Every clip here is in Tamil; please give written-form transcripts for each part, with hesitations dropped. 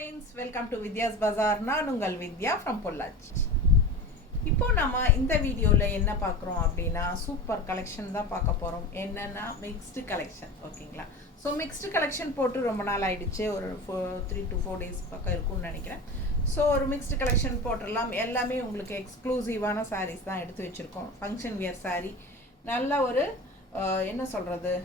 friends, welcome to Vidya's Bazaar. நான் உங்கள் வித்யா from பொள்ளாச்சி. இப்போ நம்ம இந்த வீடியோல என்ன பார்க்குறோம் அப்படின்னா சூப்பர் கலெக்ஷன் தான் பார்க்க போகிறோம். என்னன்னா மிக்ஸ்டு கலெக்ஷன். ஓகேங்களா? ஸோ மிக்ஸ்டு கலெக்ஷன் போட்டு ரொம்ப நாள் ஆயிடுச்சு, ஒரு 3 to 4 days பக்கம் இருக்கும்னு நினைக்கிறேன். ஸோ ஒரு மிக்ஸ்டு கலெக்ஷன் போட்டுடலாம். எல்லாமே உங்களுக்கு எக்ஸ்க்ளூசிவான சாரீஸ் தான் எடுத்து வச்சுருக்கோம். ஃபங்க்ஷன் வியர் சாரீ, நல்ல ஒரு என்ன சொல்கிறது,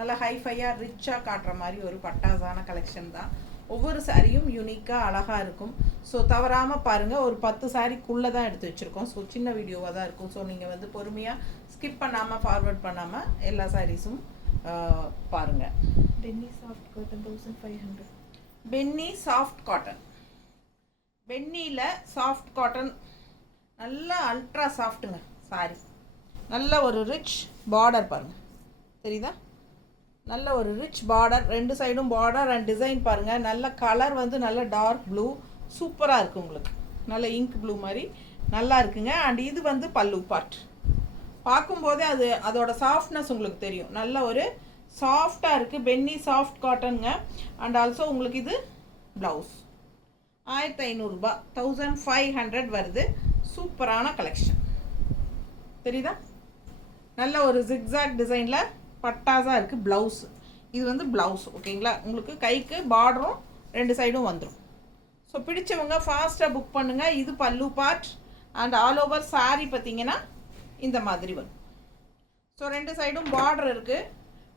நல்லா ஹைஃபையாக ரிச்சாக காட்டுற மாதிரி ஒரு பட்டாசான கலெக்ஷன் தான். ஒவ்வொரு சாரியும் யூனிக்காக அழகாக இருக்கும். ஸோ தவறாமல் பாருங்கள். ஒரு 10 சாரிக்குள்ளே தான் எடுத்து வச்சுருக்கோம். ஸோ சின்ன வீடியோவாக தான் இருக்கும். ஸோ நீங்கள் வந்து பொறுமையாக ஸ்கிப் பண்ணாமல் ஃபார்வர்ட் பண்ணாமல் எல்லா சாரீஸும் பாருங்கள். பென்னி சாஃப்ட் காட்டன் 1500. பென்னி சாஃப்ட் காட்டன். பென்னியில் சாஃப்ட் காட்டன் நல்லா அல்ட்ரா சாஃப்ட்டுங்க சாரி. நல்ல ஒரு ரிச் பார்டர் பாருங்கள், தெரியுதா? நல்ல ஒரு ரிச் பார்டர், ரெண்டு சைடும் பார்டர் அண்ட் டிசைன் பாருங்கள். நல்ல கலர் வந்து நல்ல டார்க் ப்ளூ, சூப்பராக இருக்குது உங்களுக்கு. நல்ல இங்க் ப்ளூ மாதிரி நல்லா இருக்குங்க. அண்ட் இது வந்து பல்லு பார்ட். பார்க்கும்போதே அதோட சாஃப்ட்னஸ் உங்களுக்கு தெரியும். நல்ல ஒரு சாஃப்டாக இருக்குது. பென்னி சாஃப்ட் காட்டனுங்க. அண்ட் ஆல்சோ உங்களுக்கு இது ப்ளவுஸ் 1500 ரூபாய், 1500 வருது. சூப்பரான கலெக்ஷன், தெரியுதா? நல்ல ஒரு ஜிக்ஸாக் டிசைனில் பட்டாஸாக இருக்குது. ப்ளவுஸ் இது வந்து ப்ளவுஸ். ஓகேங்களா? உங்களுக்கு கைக்கு பார்டரும் ரெண்டு சைடும் வந்துடும். ஸோ பிடிச்சவங்க ஃபாஸ்ட்டாக புக் பண்ணுங்கள். இது பல்லு part and all over sari பார்த்தீங்கன்னா இந்த மாதிரி வரும். ஸோ ரெண்டு சைடும் பார்டர் இருக்குது.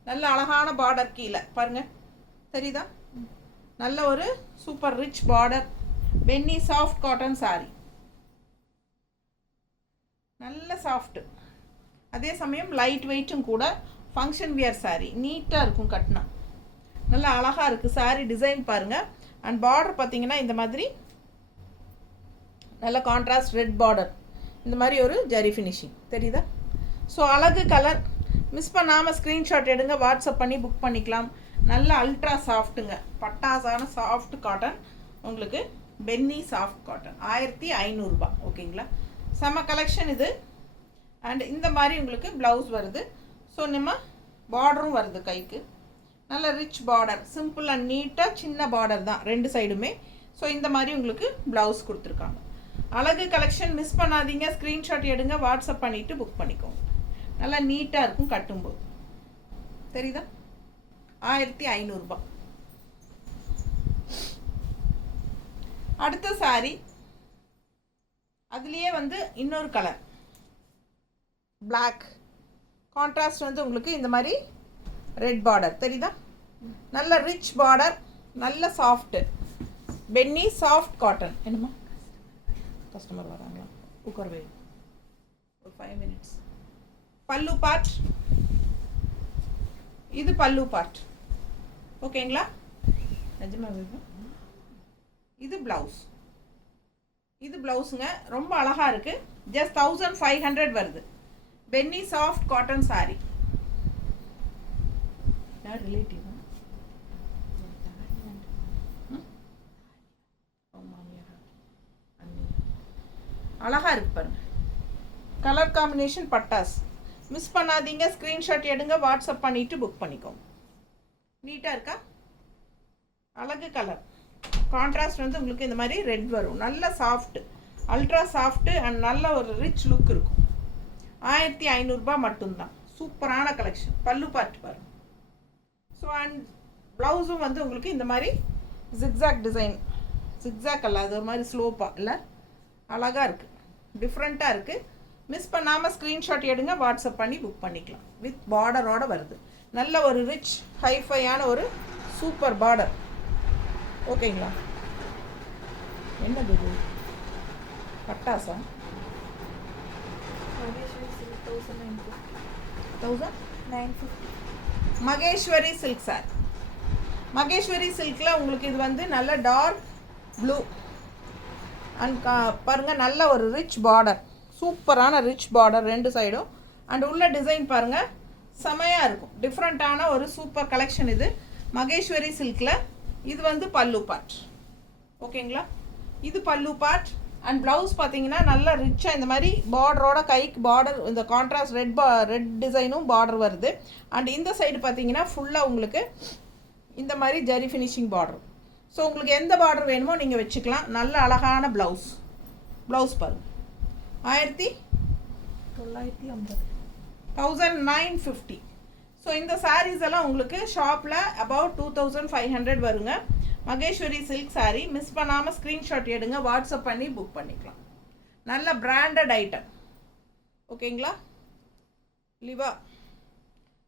நல்ல அழகான பார்டர் கீழே பாருங்கள், தெரியுதா? நல்ல ஒரு சூப்பர் ரிச் பார்டர். பென்னி சாஃப்ட் காட்டன் சாரீ, நல்ல சாஃப்ட்டு, அதே சமயம் லைட் வெயிட்டும் கூட. ஃபங்க்ஷன் வியர் சாரீ, நீட்டாக இருக்கும் கட்டினா. நல்லா அழகாக இருக்குது சாரீ. டிசைன் பாருங்கள். அண்ட் பார்டர் பார்த்தீங்கன்னா இந்த மாதிரி நல்ல கான்ட்ராஸ்ட் ரெட் பார்டர், இந்த மாதிரி ஒரு ஜரி ஃபினிஷிங், தெரியுதா? ஸோ அழகு கலர். மிஸ் பண்ணாமல் ஸ்க்ரீன்ஷாட் எடுங்க, வாட்ஸ்அப் பண்ணி புக் பண்ணிக்கலாம். நல்ல அல்ட்ரா சாஃப்ட்டுங்க, பட்டாசான சாஃப்ட் காட்டன். உங்களுக்கு பென்னி சாஃப்ட் காட்டன் 1500 ரூபாய். ஓகேங்களா? செம்ம கலெக்ஷன் இது. அண்ட் இந்த மாதிரி உங்களுக்கு ப்ளவுஸ் வருது. ஸோ நம்ம பார்டரும் வருது கைக்கு. நல்ல ரிச் பார்டர், சிம்பிள் அண்ட் நீட்டாக சின்ன பார்டர் தான் ரெண்டு சைடுமே. ஸோ இந்த மாதிரி உங்களுக்கு ப்ளவுஸ் கொடுத்துருக்காங்க. அழகு கலெக்ஷன், மிஸ் பண்ணாதீங்க. ஸ்க்ரீன்ஷாட் எடுங்க, வாட்ஸ்அப் பண்ணிவிட்டு புக் பண்ணிக்கோங்க. நல்லா நீட்டாக இருக்கும் கட்டும்போது, தெரியுதா? 1500 ரூபாய். அடுத்த சாரி, அதுலேயே வந்து இன்னொரு கலர் பிளாக் கான்ட்ராஸ்ட் வந்து உங்களுக்கு இந்த மாதிரி ரெட் பார்டர், தெரியுதா? நல்ல ரிச் பார்டர், நல்ல சாஃப்ட்டு. பென்னி சாஃப்ட் காட்டன். என்னம்மா கஸ்டமர் வராங்களா? உட்கார்வே ஒரு 5 minutes. பல்லு பார்ட், இது பல்லு பார்ட். ஓகேங்களா? நிஜமா இது ப்ளவுஸ். இது ப்ளவுஸுங்க, ரொம்ப அழகாக இருக்குது. ஜஸ்ட் 1500 வருது. பென்னி சாஃப்ட் காட்டன் சாரி. யார் ரிலேட்டிவ்? அழகாக இருக்கு பாருங்க. கலர் காம்பினேஷன் பட்டாஸ். மிஸ் பண்ணாதீங்க. ஸ்க்ரீன்ஷாட் எடுங்க, வாட்ஸ்அப் பண்ணிவிட்டு புக் பண்ணிக்கோங்க. நீட்டாக இருக்கா? அழகு கலர். கான்ட்ராஸ்ட் வந்து உங்களுக்கு இந்த மாதிரி ரெட் வரும். நல்ல சாஃப்ட், அல்ட்ரா சாஃப்ட்டு அண்ட் நல்ல ஒரு ரிச் லுக் இருக்கும். 1500 ரூபாய் மட்டும்தான். சூப்பரான கலெக்ஷன். பல்லு பார்ட் பாருங்க. ஸோ அண்ட் ப்ளவுஸும் வந்து உங்களுக்கு இந்த மாதிரி ஜிக்ஸாக் டிசைன். ஜிக்ஸாக் அல்ல, அது ஒரு மாதிரி ஸ்லோப்பாக இல்லை, அழகாக இருக்குது, டிஃப்ரெண்ட்டாக இருக்குது. மிஸ் பண்ணாமல் ஸ்க்ரீன்ஷாட் எடுங்க, வாட்ஸ்அப் பண்ணி புக் பண்ணிக்கலாம். வித் பார்டரோடு வருது. நல்ல ஒரு ரிச் ஹைஃபையான ஒரு சூப்பர் பார்டர். ஓகேங்களா? என்னது இது? பட்டாசா? 1950. Maheshwari silk sir. மகேஸ்வரி சில்கில் உங்களுக்கு இது வந்து நல்ல டார்க் ப்ளூ அண்ட் பாருங்கள், நல்ல ஒரு ரிச் பார்டர், சூப்பரான ரிச் பார்டர் ரெண்டு சைடும். அண்ட் உள்ள டிசைன் பாருங்கள், செமையாக இருக்கும். டிஃப்ரெண்ட்டான ஒரு சூப்பர் கலெக்ஷன் இது மகேஸ்வரி சில்கில். இது வந்து பல்லு பார்ட். ஓகேங்களா? இது பல்லு பார்ட். அண்ட் ப்ளவுஸ் பார்த்தீங்கன்னா நல்லா ரிச்சாக இந்த மாதிரி பார்டரோட கைக்கு பார்டர், இந்த கான்ட்ராஸ்ட் ரெட் டிசைனும் பார்டர் வருது. அண்ட் இந்த சைடு பார்த்தீங்கன்னா ஃபுல்லாக உங்களுக்கு இந்த மாதிரி ஜரி ஃபினிஷிங் பார்டர். ஸோ உங்களுக்கு எந்த பார்டர் வேணுமோ நீங்கள் வச்சுக்கலாம். நல்ல அழகான ப்ளவுஸ் பாருங்கள். 1950. 1950. ஸோ இந்த சாரீஸ் எல்லாம் உங்களுக்கு ஷாப்பில் அபவுட் 2500 வருங்க. Maheswari silk saree. மிஸ் பண்ணாமல் ஸ்க்ரீன்ஷாட் எடுங்க, வாட்ஸ்அப் பண்ணி புக் பண்ணிக்கலாம். நல்ல பிராண்டட் ஐட்டம். ஓகேங்களா? லிவா.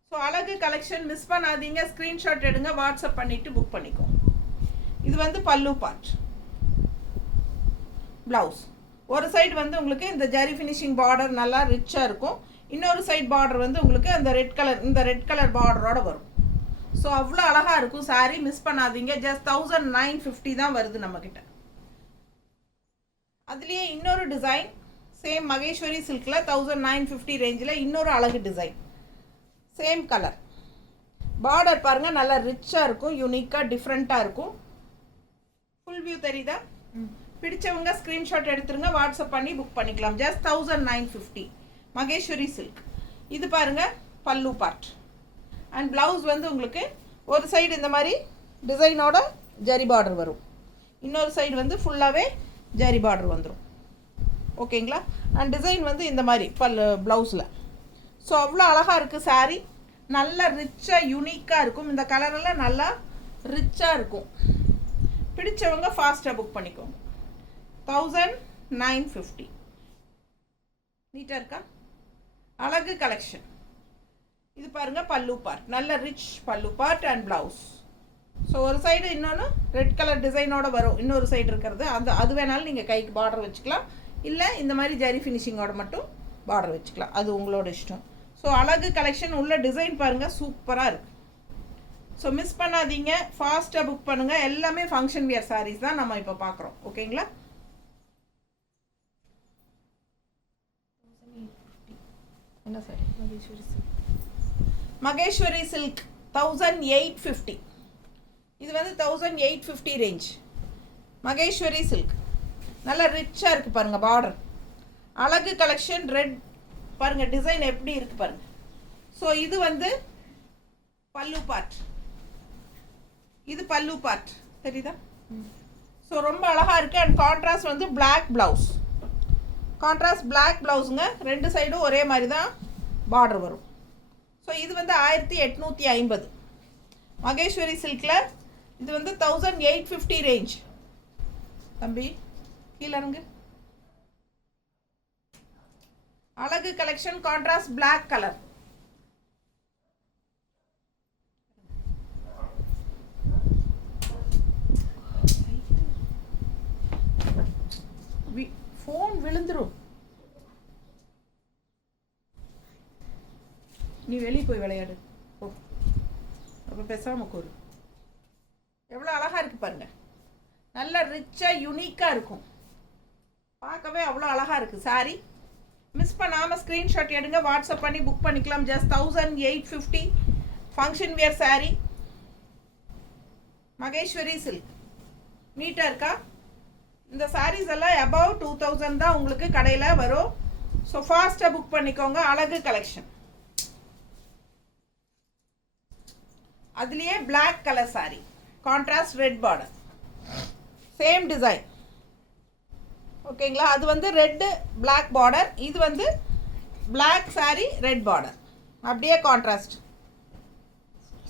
ஸோ அழகு கலெக்ஷன் மிஸ் பண்ணாதீங்க, ஸ்க்ரீன்ஷாட் எடுங்க, வாட்ஸ்அப் பண்ணிவிட்டு புக் பண்ணிக்கோங்க. இது வந்து பல்லு பார்ட். ப்ளவுஸ் ஒரு சைடு வந்து உங்களுக்கு இந்த ஜரி ஃபினிஷிங் பார்டர் நல்லா ரிச்சாக இருக்கும். இன்னொரு சைடு பார்டர் வந்து உங்களுக்கு அந்த இந்த ரெட் கலர் பார்டரோட வரும். ஸோ அவ்வளோ அழகாக இருக்கும் saree. மிஸ் பண்ணாதீங்க. ஜஸ்ட் 1950 தான் வருது நம்மக்கிட்ட. அதுலேயே இன்னொரு டிசைன் சேம் மகேஸ்வரி சில்கில் 1950 ரேஞ்சில் இன்னொரு அழகு டிசைன். Same colour. பார்டர் பாருங்கள், நல்லா ரிச்சாக இருக்கும், யூனிக்காக டிஃப்ரெண்ட்டாக இருக்கும். ஃபுல் வியூ தெரியுதா? பிடிச்சவங்க ஸ்க்ரீன்ஷாட் எடுத்துருங்க, வாட்ஸ்அப் பண்ணி புக் பண்ணிக்கலாம். Just 1950 Maheshwari silk. இது பாருங்கள் பல்லு பார்ட். அண்ட் ப்ளவுஸ் வந்து உங்களுக்கு ஒரு சைடு இந்த மாதிரி டிசைனோட ஜரி பார்டர் வரும், இன்னொரு சைடு வந்து ஃபுல்லாகவே ஜரி பார்டர் வந்துடும். ஓகேங்களா? அண்ட் டிசைன் வந்து இந்த மாதிரி ப்ளவுஸில். ஸோ அவ்வளோ அழகாக இருக்குது saree. நல்லா ரிச்சாக யூனிக்காக இருக்கும். இந்த கலரெல்லாம் நல்லா ரிச்சாக இருக்கும். பிடிச்சவங்க ஃபாஸ்ட்டாக புக் பண்ணிக்கோங்க. 1950. நீட்டாக இருக்கா? அழகு கலெக்ஷன். இது பாருங்கள் பல்லு பார்ட். நல்ல ரிச் பல்லு பார்ட் அண்ட் ப்ளவுஸ். ஸோ ஒரு சைடு இன்னொன்று ரெட் கலர் டிசைனோட வரும், இன்னொரு சைடு இருக்கிறது அது வேணாலும் நீங்கள் கைக்கு பார்டர் வச்சுக்கலாம், இல்லை இந்த மாதிரி ஜரி ஃபினிஷிங்கோட மட்டும் பார்டர் வச்சுக்கலாம், அது உங்களோட இஷ்டம். ஸோ அழகு கலெக்ஷன். உள்ள டிசைன் பாருங்கள், சூப்பராக இருக்குது. ஸோ மிஸ் பண்ணாதீங்க, ஃபாஸ்ட்டாக புக் பண்ணுங்கள். எல்லாமே ஃபங்க்ஷன் வியர் sarees தான் நம்ம இப்போ பார்க்குறோம். ஓகேங்களா? என்ன சாரி? மகேஸ்வரி சில்க் 1850. இது வந்து 1850 ரேஞ்ச். மகேஸ்வரி சில்க் நல்லா ரிச்சாக இருக்குது பாருங்கள் பார்டர். அழகு கலெக்ஷன். ரெட் பாருங்கள் டிசைன் எப்படி இருக்குது பாருங்கள். ஸோ இது வந்து பல்லு பார்ட். இது பல்லு பார்ட் தெரியுதா? ஸோ ரொம்ப அழகாக இருக்குது. அண்ட் கான்ட்ராஸ்ட் வந்து பிளாக் ப்ளவுஸ். கான்ட்ராஸ்ட் பிளாக் ப்ளவுஸுங்க. ரெண்டு சைடும் ஒரே மாதிரி தான் பார்டர் வரும். ஸோ இது வந்து 1850 மகேஸ்வரி சில்கில். இது வந்து 1850 ரேஞ்ச். தம்பி கீழே இருங்க. அழகு collection. Contrast black colour. Phone விழுந்துரும். நீ வெளியே போய் விளையாடு. ஓ அப்போ பேசாமல் கூறு. எவ்வளோ அழகாக இருக்குது பாருங்கள். நல்ல ரிச்சாக யூனிக்காக இருக்கும். பார்க்கவே அவ்வளோ அழகாக இருக்குது saree. மிஸ் பண்ணாமல் ஸ்க்ரீன்ஷாட் எடுங்க, வாட்ஸ்அப் பண்ணி புக் பண்ணிக்கலாம். Just 1850 function wear saree. Maheswari silk. நீட்டாக இருக்கா? இந்த sarees எல்லாம் above 2000 தான் உங்களுக்கு கடையில் வரும். ஸோ ஃபாஸ்ட்டாக புக் பண்ணிக்கோங்க. அழகு கலெக்ஷன். அதுலேயே black colour saree. Contrast red border. Same design. ஓகேங்களா? அது வந்து ரெட்டு பிளாக் பார்டர், இது வந்து பிளாக் saree ரெட் பார்டர். அப்படியே கான்ட்ராஸ்ட்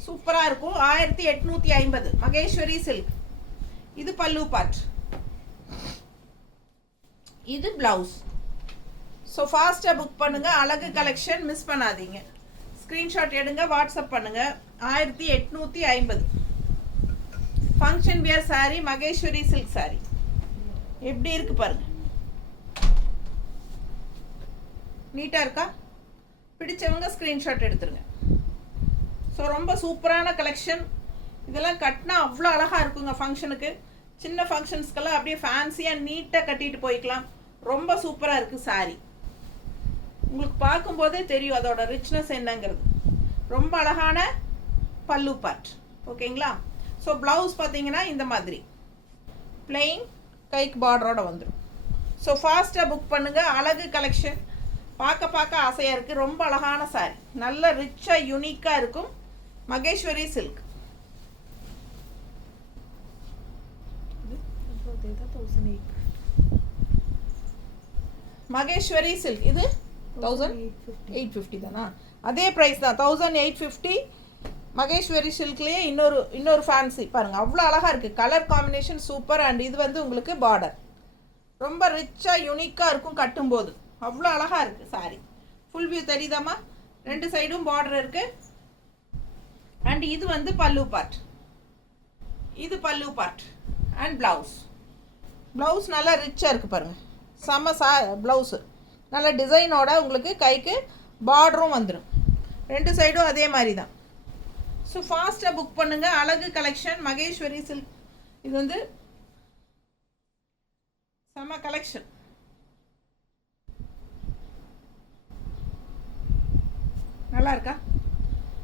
சூப்பராக இருக்கும். 1850 மகேஸ்வரி சில்க். இது பல்லு பார்ட். இது ப்ளவுஸ். ஸோ ஃபாஸ்ட்டாக புக் பண்ணுங்கள். அழகு கலெக்ஷன் மிஸ் பண்ணாதீங்க. ஸ்க்ரீன்ஷாட் எடுங்க, வாட்ஸ்அப் பண்ணுங்கள். 1850 function wear saree Maheswari silk saree. எப்படி இருக்குது பாருங்கள். நீட்டாக இருக்கா? பிடிச்சவங்க ஸ்க்ரீன்ஷாட் எடுத்துருங்க. ஸோ ரொம்ப சூப்பரான கலெக்ஷன். இதெல்லாம் கட்டினா அவ்வளோ அழகாக இருக்குங்க ஃபங்க்ஷனுக்கு. சின்ன ஃபங்க்ஷன்ஸ்க்கெல்லாம் அப்படியே ஃபேன்சியாக நீட்டாக கட்டிட்டு போய்க்கலாம். ரொம்ப சூப்பராக இருக்குது saree. உங்களுக்கு பார்க்கும்போதே தெரியும் அதோட ரிச்னஸ் என்னங்கிறது. ரொம்ப அழகான பல்லு பார்ட். ஓகேங்களா? ஸோ ப்ளவுஸ் பார்த்தீங்கன்னா இந்த மாதிரி பிளெயின் கைக்கு பார்டரோட வந்துடும். ஸோ ஃபாஸ்ட்டாக புக் பண்ணுங்கள். அழகு கலெக்ஷன். பார்க்க ஆசையாக இருக்குது. ரொம்ப அழகான saree. நல்ல ரிச்சாக யூனிக்காக இருக்கும். மகேஸ்வரி சில்க். அதே தான் 1850. மகேஸ்வரி சில்க் இது 1850. 850 தானா? அதே ப்ரைஸ் தான், 1850. மகேஸ்வரி சில்க்லேயே இன்னொரு ஃபேன்சி பாருங்கள், அவ்வளோ அழகாக இருக்குது. Colour combination super. அண்ட் இது வந்து உங்களுக்கு பார்டர் ரொம்ப ரிச்சாக யூனிக்காக இருக்கும் கட்டும்போது. அவ்வளோ அழகாக இருக்குது சாரி. Full view தெரியுதாம்மா? ரெண்டு சைடும் பார்டர் இருக்குது. அண்ட் இது வந்து பல்லு பார்ட். இது பல்லு பார்ட் அண்ட் ப்ளவுஸ் நல்லா ரிச்சாக இருக்குது பாருங்கள். செம்ம ப்ளவுஸு நல்ல டிசைனோட உங்களுக்கு கைக்கு பார்டரும் வந்துடும். ரெண்டு சைடும் அதே மாதிரி தான். ஸோ ஃபாஸ்ட்டாக புக் பண்ணுங்கள். அழகு கலெக்ஷன் மகேஸ்வரி சில்க். இது வந்து செம்ம கலெக்ஷன். நல்லா இருக்கா?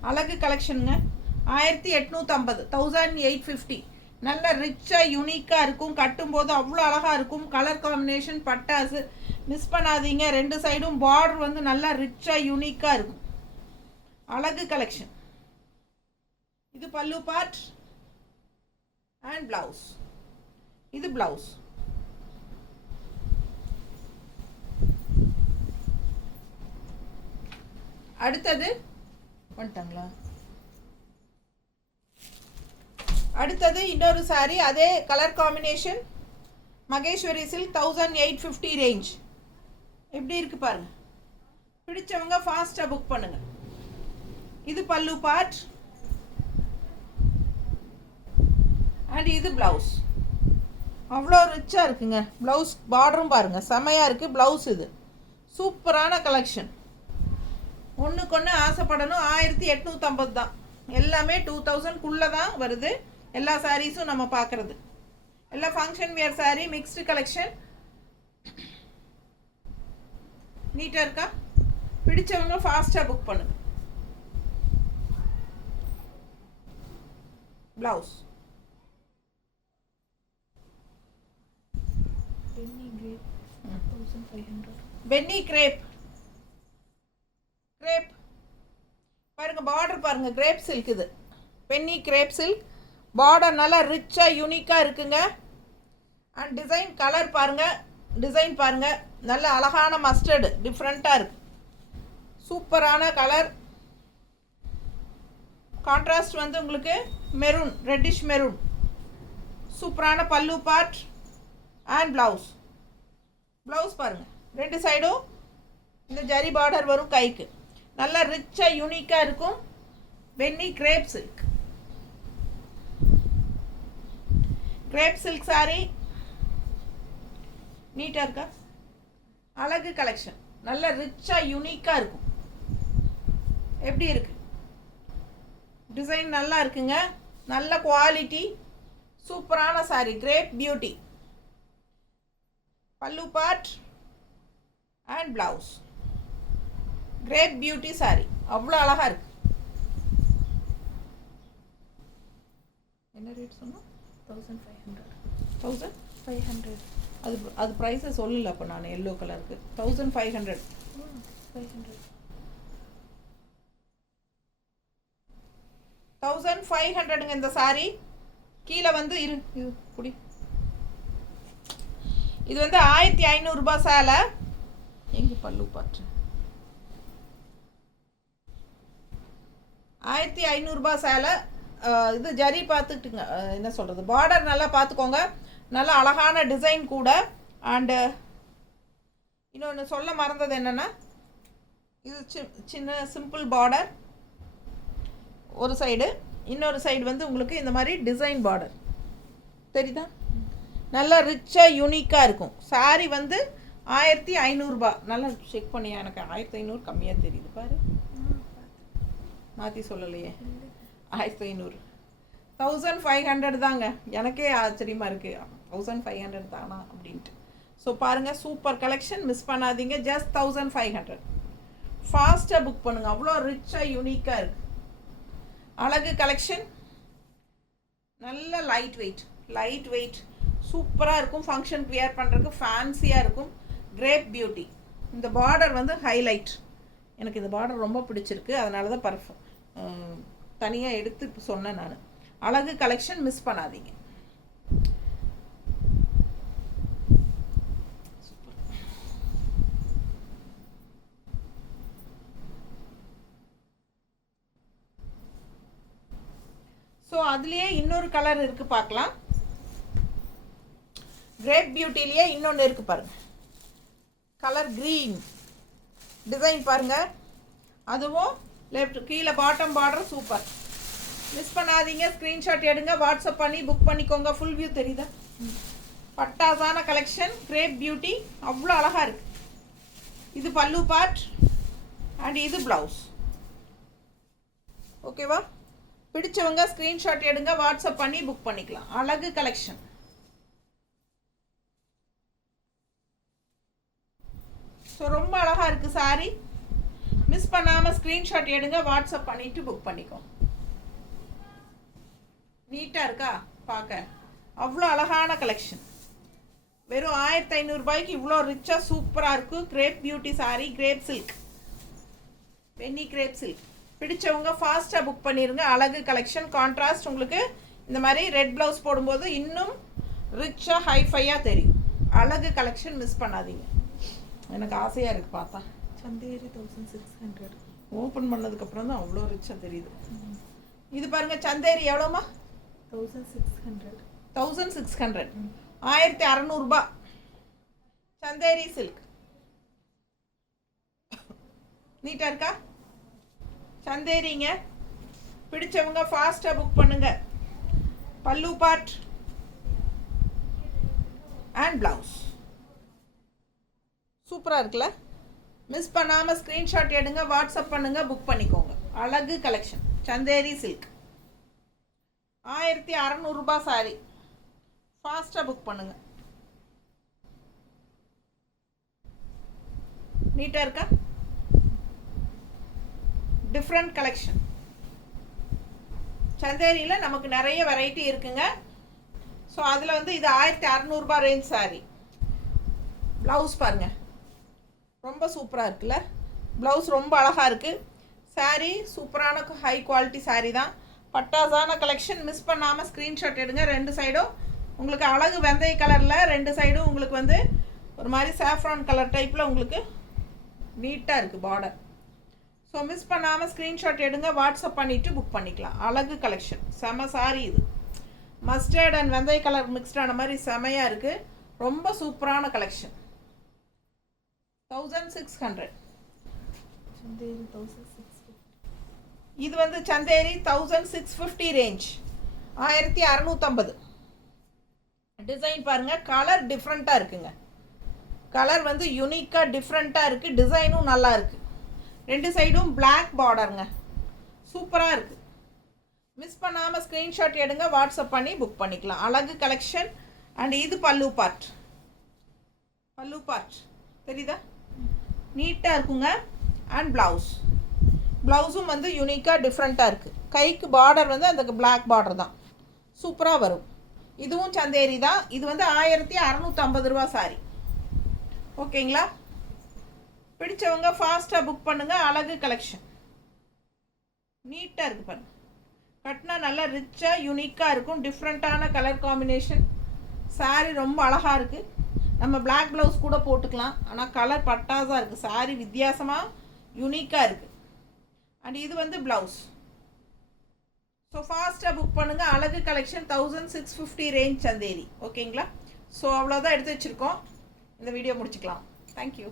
அழகு கலெக்ஷனுங்க. 1850, 1850. நல்ல ரிச்சாக யூனிக்காக இருக்கும். கட்டும்போது அவ்வளோ அழகாக இருக்கும். கலர் காம்பினேஷன் பட்டாசு மிஸ் பண்ணாதீங்க. ரெண்டு சைடும் பார்டர் வந்து நல்லா ரிச்சாக யூனிக்காக இருக்கும். அழகு கலெக்ஷன். இது பல்லு பார்ட் அண்ட் ப்ளவுஸ். இது ப்ளவுஸ். அடுத்தது வந்துட்டாங்களா? அடுத்தது இன்னொரு சாரி, அதே colour combination Maheswari silk 1850 range. எப்படி இருக்கு பாருங்க. பிடிச்சவங்க ஃபாஸ்ட்டாக புக் பண்ணுங்க. இது பல்லு பார்ட் அண்ட் இது ப்ளவுஸ். அவ்வளோ ரிச்சாக இருக்குங்க. ப்ளவுஸ் பார்டரும் பாருங்கள் செமையாக இருக்குது. ப்ளவுஸ் இது சூப்பரான கலெக்ஷன். ஒன்றுக்கு ஒன்று ஆசைப்படணும். 1850 தான். எல்லாமே 2000க்குள்ளே தான் வருது. எல்லா சாரீஸும் நம்ம பார்க்குறது எல்லாம் function wear saree, mixed collection. நீட்டாக இருக்கா? பிடிச்சவங்க ஃபாஸ்ட்டாக புக் பண்ணுங்க. Blouse Benny crepe 1500. Benny crepe பாருங்க. பார்டர் பாருங்க. Crepe silk. இது பென்னி கிரேப் சில்க். பார்டர் நல்லா ரிச்சாக யூனிக்காக இருக்குங்க. அண்ட் டிசைன் கலர் பாருங்க. டிசைன் பாருங்க. நல்ல அழகான மஸ்டர்டு டிஃப்ரெண்ட்டாக இருக்கு. சூப்பரான கலர் கான்ட்ராஸ்ட் வந்து உங்களுக்கு மெரூன், ரெட்டிஷ் மெரூன். சூப்பரான பல்லு பார்ட் அண்ட் ப்ளவுஸ் பாருங்க. ரெண்டு சைடும் இந்த ஜரி பார்டர் வரும் கைக்கு. நல்லா ரிச்சாக யூனிக்காக இருக்கும். Benny crepe silk saree. நீட்டாக இருக்கா? அழகு கலெக்ஷன். நல்ல ரிச்சாக யூனிக்காக இருக்கும். எப்படி இருக்கு? டிசைன் நல்லா இருக்குங்க. நல்ல குவாலிட்டி. சூப்பரான சாரி. Grape beauty. பல்லு part and blouse. Great beauty sari. அவ்வளோ அழகாக இருக்கு. என்ன ரேட் சொன்னோம்? 1500. 1500. அது ப்ரைஸை சொல்லல. அப்போ நான் எல்லோ கலருக்கு 1500. 500. 1500ங்க இந்த சாரி. கீழே வந்து இது குடி. இது வந்து 1500 ரூபாய் சேலை. எங்கே பல்லு பாட்டு? 1500 ரூபாய் சேலை. இது ஜரி பார்த்துக்கிட்டுங்க. என்ன சொல்கிறது, பார்டர் நல்லா பார்த்துக்கோங்க. நல்லா அழகான டிசைன் கூட. அண்டு இன்னொன்று சொல்ல மறந்தது என்னென்னா, இது சின்ன சிம்பிள் பார்டர் ஒரு சைடு, இன்னொரு சைடு வந்து உங்களுக்கு இந்த மாதிரி டிசைன் பார்டர் தெரியுதா? நல்லா ரிச்சாக யூனிக்காக இருக்கும். சாரி வந்து 1500 ரூபாய். நல்லா செக் பண்ணியா? எனக்கு 1500 கம்மியாக தெரியுது பாரு. மாற்றி சொல்லலையே. 1500. 1500 தாங்க. எனக்கே ஆச்சரியமாக இருக்குது. 1500 தானா அப்படின்ட்டு. ஸோ பாருங்கள், சூப்பர் கலெக்ஷன். மிஸ் பண்ணாதீங்க. ஜஸ்ட் 1500. ஃபாஸ்ட்டாக புக் பண்ணுங்கள். அவ்வளோ ரிச்சாக யூனிக்காக இருக்குது. அழகு கலெக்ஷன். நல்ல லைட் வெயிட் சூப்பராக இருக்கும். ஃபங்க்ஷனுக்கு வியர் பண்ணுறதுக்கு ஃபேன்சியாக இருக்கும். Crepe beauty. இந்த பார்டர் வந்து ஹைலைட். எனக்கு இந்த பார்டர் ரொம்ப பிடிச்சிருக்கு. அதனால தான் தனியாக எடுத்து இப்போ சொன்னேன் நான். அழகு கலெக்ஷன். மிஸ் பண்ணாதீங்க. அதுலேயே இன்னொரு கலர் இருக்குது பார்க்கலாம். கிரேப் பியூட்டிலேயே இன்னொன்று இருக்குது பாருங்கள், கலர் க்ரீன் டிசைன் பாருங்கள். அதுவும் லெஃப்ட் கீழே பாட்டம் பார்டர் சூப்பர். மிஸ் பண்ணாதீங்க, ஸ்க்ரீன்ஷாட் எடுங்க, வாட்ஸ்அப் பண்ணி புக் பண்ணிக்கோங்க. ஃபுல் வியூ தெரியுதா? பட்டாசான கலெக்ஷன், கிரேப் பியூட்டி, அவ்வளோ அழகாக இருக்குது. இது பல்லு பார்ட் அண்ட் இது ப்ளவுஸ். ஓகேவா? பிடிச்சவங்க ஸ்க்ரீன்ஷாட் எடுங்க, வாட்ஸ்அப் பண்ணி புக் பண்ணிக்கலாம். அழகு கலெக்ஷன். ஸோ ரொம்ப அழகாக இருக்குது சாரி. மிஸ் பண்ணாமல் ஸ்க்ரீன்ஷாட் எடுங்க, வாட்ஸ்அப் பண்ணிவிட்டு புக் பண்ணிக்கோங்க. நீட்டாக இருக்கா பார்க்க? அவ்வளோ அழகான கலெக்ஷன். வெறும் 1500 ரூபாய்க்கு இவ்வளோ ரிச்சாக சூப்பராக இருக்கும். Crepe beauty saree, crepe silk, Benny crepe silk. பிடிச்சவங்க ஃபாஸ்ட்டாக புக் பண்ணிடுங்க. அழகு கலெக்ஷன். கான்ட்ராஸ்ட் உங்களுக்கு இந்த மாதிரி ரெட் ப்ளவுஸ் போடும்போது இன்னும் ரிச்சாக ஹைஃபையாக தெரியும். அழகு கலெக்ஷன், மிஸ் பண்ணாதீங்க. எனக்கு ஆசையாக இருக்குது பார்த்தா. சந்தேரி 1600. ஓப்பன் பண்ணதுக்கப்புறம் தான் அவ்வளோ ரிச்சாக தெரியுது. இது பாருங்கள், சந்தேரி எவ்வளோமா? 1600. 1600. 1600 ரூபாய். சந்தேரி சில்க் நீட்டாக இருக்கா? சந்தேரிங்க. பிடிச்சவங்க ஃபாஸ்ட்டாக புக் பண்ணுங்க. பல்லு பார்ட் அண்ட் ப்ளவுஸ் சூப்பராக இருக்குல்ல? மிஸ் பண்ணாமல் ஸ்க்ரீன்ஷாட் எடுங்க, வாட்ஸ்அப் பண்ணுங்கள், புக் பண்ணிக்கோங்க. அழகு கலெக்ஷன், சந்தேரி சில்க். 1600 ரூபாய் சாரி. ஃபாஸ்ட்டாக புக் பண்ணுங்கள். நீட்டாக இருக்கா? Different collection. சந்தேரியில் நமக்கு நிறைய வெரைட்டி இருக்குங்க. ஸோ அதில் வந்து இது 1600 ரூபாய் ரேஞ்ச் சாரி. ப்ளவுஸ் பாருங்கள், ரொம்ப சூப்பராக இருக்குல்ல? ப்ளவுஸ் ரொம்ப அழகாக இருக்குது. சாரீ சூப்பரான ஹை குவாலிட்டி சாரீ தான். பட்டாசான கலெக்ஷன். மிஸ் பண்ணாமல் ஸ்க்ரீன்ஷாட் எடுங்க. ரெண்டு சைடும் உங்களுக்கு அழகு வெந்தய கலரில், ரெண்டு சைடும் உங்களுக்கு வந்து ஒரு மாதிரி சாஃப்ரான் கலர் டைப்பில் உங்களுக்கு நீட்டாக இருக்குது பார்டர். ஸோ மிஸ் பண்ணாமல் ஸ்க்ரீன்ஷாட் எடுங்க, வாட்ஸ்அப் பண்ணிவிட்டு புக் பண்ணிக்கலாம். அழகு கலெக்ஷன், செம சாரி. இது மஸ்டர்ட் அண்ட் வெந்தய கலர் மிக்ஸ்டான மாதிரி செமையாக இருக்குது. ரொம்ப சூப்பரான கலெக்ஷன். 1600. சந்தேரி 1650. இது வந்து சந்தேரி 1650 ரேஞ்ச். 1650. டிசைன் பாருங்கள், கலர் டிஃப்ரெண்ட்டாக இருக்குங்க. கலர் வந்து யூனிக்காக டிஃப்ரெண்ட்டாக இருக்குது. டிசைனும் நல்லா இருக்குது. ரெண்டு சைடும் பிளாக் பார்டருங்க, சூப்பராக இருக்குது. மிஸ் பண்ணாமல் ஸ்க்ரீன்ஷாட் எடுங்க, வாட்ஸ்அப் பண்ணி புக் பண்ணிக்கலாம். அழகு கலெக்ஷன். அண்ட் இது பல்லு பார்ட். பல்லு பார்ட் தெரியுதா? நீட்டாக இருக்குங்க. And blouse. ப்ளவுஸும் வந்து யூனிக்காக டிஃப்ரெண்ட்டாக இருக்குது. கைக்கு பார்டர் வந்து அந்த பிளாக் பார்டர் தான், சூப்பராக வரும். இதுவும் சந்தேரி தான். இது வந்து 1650 ரூபா சாரி. ஓகேங்களா? பிடிச்சவங்க ஃபாஸ்ட்டாக புக் பண்ணுங்கள். அழகு கலெக்ஷன். நீட்டாக இருக்குது பாருங்க. கட்டினா நல்லா ரிச்சாக யூனிக்காக இருக்கும். டிஃப்ரெண்ட்டான கலர் காம்பினேஷன். சாரி ரொம்ப அழகாக இருக்குது. நம்ம பிளாக் ப்ளவுஸ் கூட போட்டுக்கலாம். ஆனால் கலர் பட்டாசாக இருக்குது. சாரி வித்தியாசமாக யூனிக்காக இருக்குது. அண்ட் இது வந்து ப்ளவுஸ். ஸோ ஃபாஸ்ட்டாக புக் பண்ணுங்கள். அழகு கலெக்ஷன். 1650 ரேஞ்ச் சந்தேரி. ஓகேங்களா? ஸோ அவ்வளோதான் எடுத்து வச்சுருக்கோம். இந்த வீடியோ முடிச்சுக்கலாம். தேங்க்யூ.